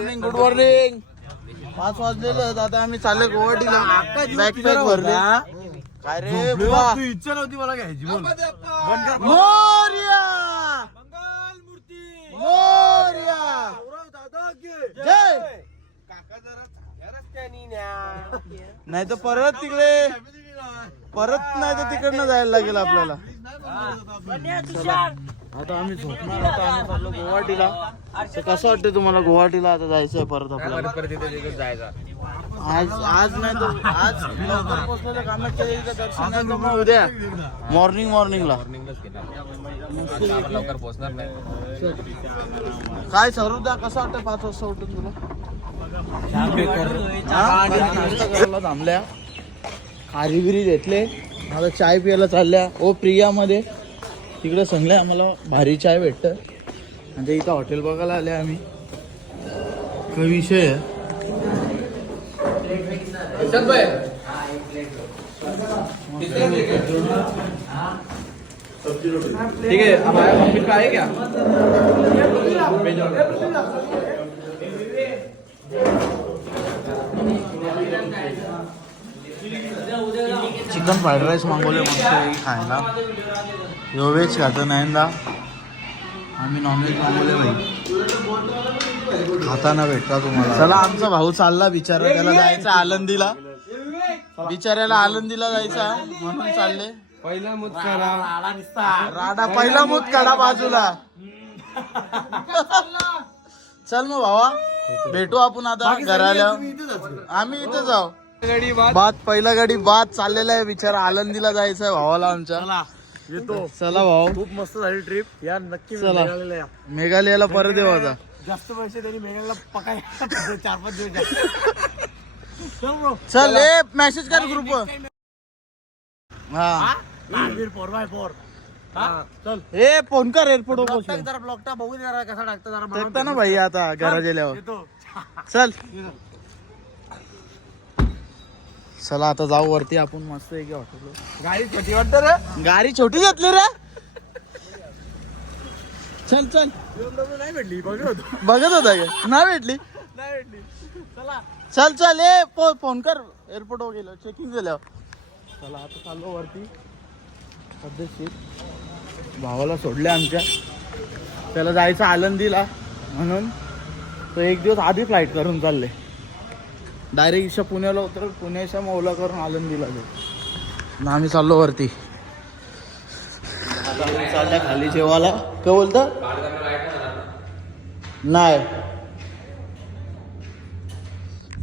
Morning. Good morning. 5 वाजलेलं आता आम्ही चालले गुवाहाटीला. बॅकपॅक भरले. काय रे बुवा, तू इच्छा नव्हती मला घ्यायची. मोरया मोरया जय. नाही तर परत तिकडे नाही तर तिकडनं जायला लागेल आपल्याला. आता आम्ही झोपणार. आता आम्ही चाललो गुवाहाटीला. कसं वाटतं तुम्हाला गुवाहाटीला आता जायचंय परत आपल्याला? आज नाही तर आज लवकर पोहोचलेलं कामाच्या देवीचं दर्शन नाही तर मग उद्या मॉर्निंगला लवकर पोहोचणार नाही. काय सरू द्या. कसं वाटतं 5 वाजता उठून तुला? थांबल्या खारी बिरी घेतले. आता चाय प्यायला चालल्या. ओ प्रियामध्ये तिकडे सांगले आम्हाला भारी चाय भेटतं. आणि इथं हॉटेल बघायला आले आम्ही. काय विषय आहे? ठीक है. हमारा कंप्लीट का है क्या? चिकन फ्राईड राईस मागवले मस्त खायला. यो व्हेज खातं नाहींदा. आम्ही नॉनव्हेज मागवले भाई. खाताना भेटता तुम्हाला. चला आमचा भाऊ चालला बिचारा. त्याला जायचं आळंदीला. बिचाऱ्याला आळंदीला जायचा म्हणून चालले. पहिला मुत करा राडा पहिला मूत काढा बाजूला. चल मग भावा भेटू आपण आता घराला. आम्ही इथं जाऊ. पहिला गाडी बाद चाललेला आहे. बिचारा आळंदीला जायचं आहे भावाला आमच्या. येतो. चला भाऊ. खूप मस्त झाली ट्रिप यार. नक्की चला मेघालयाला परत येऊ आता. जास्त पैसे त्यांनी मेघालयाला पकाय 4-5 दिवस. चल मेसेज कर ग्रुप. हा 4x4. चल ए फोन कर एअरपोर्ट वर. जरा ब्लॉक टा बघू दे जरा कसा टाकता जरा. टाकता ना भाई आता घरा गेल्यावर. येतो. चल चला आता जाऊ वरती आपण. मस्त आहे की हॉटेल. गाडी छोटी वाटतं रे. गाडी छोटी घेतली रे. चल चल. नाही भेटली. बघत होतो. बघत होता का? नाही भेटली. नाही भेटली. चला चल चल ए फोन कर एअरपोर्ट वर गेलो चेकिंग झाल्यावर. चला आता चाललो वरती. पद्धतशीर भावाला सोडले आमच्या. त्याला जायचं आळंदीला म्हणून तो 1 दिवस आधी फ्लाईट करून चालले. डायरेक्ट इशा पुण्याला उतर. पुण्याच्या मौला करून आळंदीला जाऊ. आम्ही चाललो वरती. आता आम्ही चालल्या खाली जेवायला. काय बोलता? नाही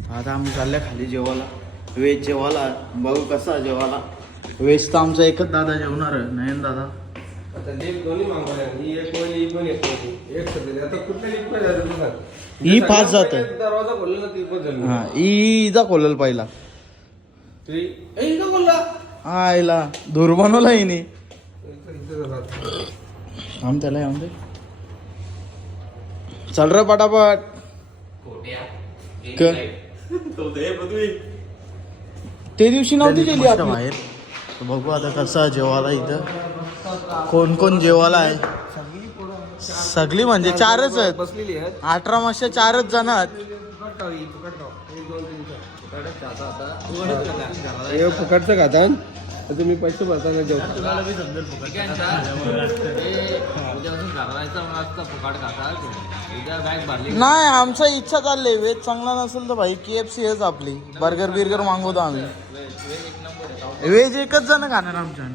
आता आम्ही चालल्या खाली जेवायला. व्हेज जेवायला. बघू कसा जेवायला. व्हेज तर आमचा एकच दादा जेवणार आहे. नाही दादा ही 5 जात. दरवाजा खोलला ना ती पण झाली. हा इजा खोलेल पहिला. आईला धूर बनवला हिने. थांब त्याला येऊन दे. चल रे पटापट. ते दिवशी नव्हती गेली आपण बाहेर. बघू आता कसं जेवायला. इथं कोण कोण जेवायला आहे? सगळी म्हणजे 4च आहेत. बसलेली आहेत. 18 मासे 4च जण आहेत. फुकटचं खाता तुम्ही पैसे भरताना जेवता. नाही आमचा इच्छा चालली. व्हेज चांगला नसेल तर भाई KFC हेच आपली. बर्गर मागवतो आम्ही. व्हेज एकच जण खाणार आमच्या.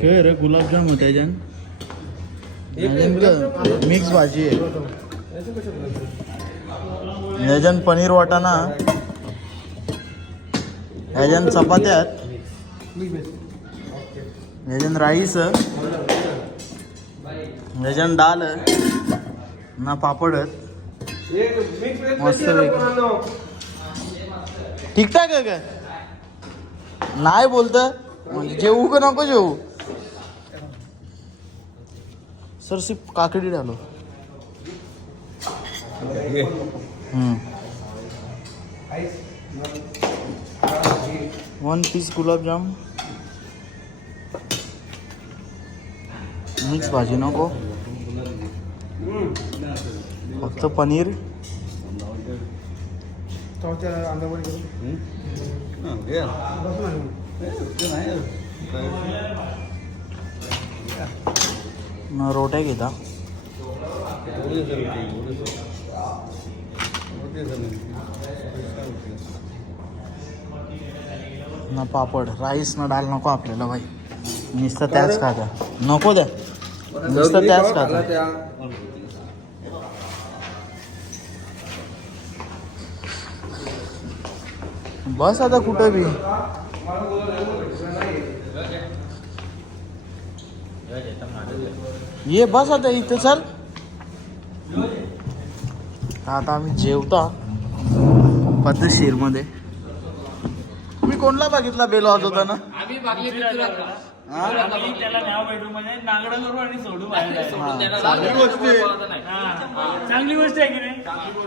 काय रे गुलाबजाम होते त्याच्यान. मिक्स भाजी आहे. ह्याच्यान पनीर वाटाणा. ह्याच्यान चपात्या आहेत. ह्याच्यान राईस. ह्याच्यान डाळ ना पापड आहेत. मस्त ठीकठाक आहे काय? नाही बोलत म्हणजे जेवू का नको जेवू. सर सिर्फ काकडी डालो. 1 पीस गुलाबजाम. मिक्स भाजी नको, फक्त पनीर. न रोट्या घेता. ना पापड, राईस ना डाल नको आपल्याला भाई. नुसतं त्याच खाता नको द्या, नुसतं त्याच खाता. बस आता कुठं बी. ये बस आता इथं चल. आता आम्ही जेवता पद्धतशीर मध्ये. तुम्ही कोणला बघितला बेल वाजवताना? त्याला नाव भेटू म्हणजे नांगडं करू आणि सोडू बाहेर. चांगली गोष्ट आहे. चांगली गोष्ट आहे की नाही?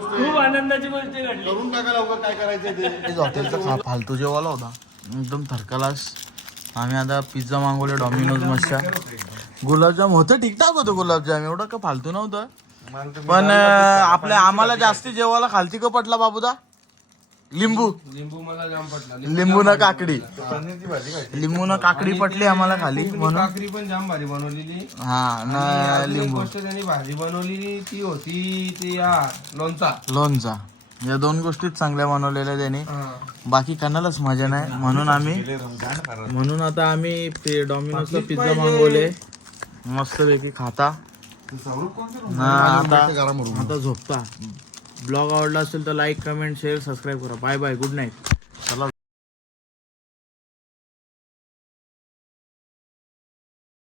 खूप आनंदाची गोष्ट घडली. करून टाका लवकर, काय करायचं ते. हॉटेलचा फालतू जेवायला होता, एकदम थरकलास. आम्ही आता पिझ्झा मागवले डॉमिनोज मस्च्या. गुलाबजाम होतं, ठीकठाक होतं गुलाबजाम, एवढं का फालतू नव्हतं. पण आपल्या आम्हाला जास्ती जेवायला खालती का पटला बाबूदा? लिंबू. मला जाम पटला. लिंबू ना काकडी. लिंबू ना काकडी पटली आम्हाला खाली म्हणून. काकडी पण जाम भारी बनवलेली. हा ना अजून एक लिंबू. गोष्ट त्यांनी भाजी बनवलेली ती होती ती लोणचा. लोणचा. या दोन गोष्टीच चांगल्या बनवलेल्या त्याने. हा. बाकी कोणालाच मजा नाही, म्हणून आता आम्ही डॉमिनोजचा पिझ्झा मागवले. मस्त पैकी खाता ना. आता झोपता. ब्लॉग आवडला असेल तर लाईक, कमेंट, शेअर, सबस्क्राईब करा. Bye bye, good night.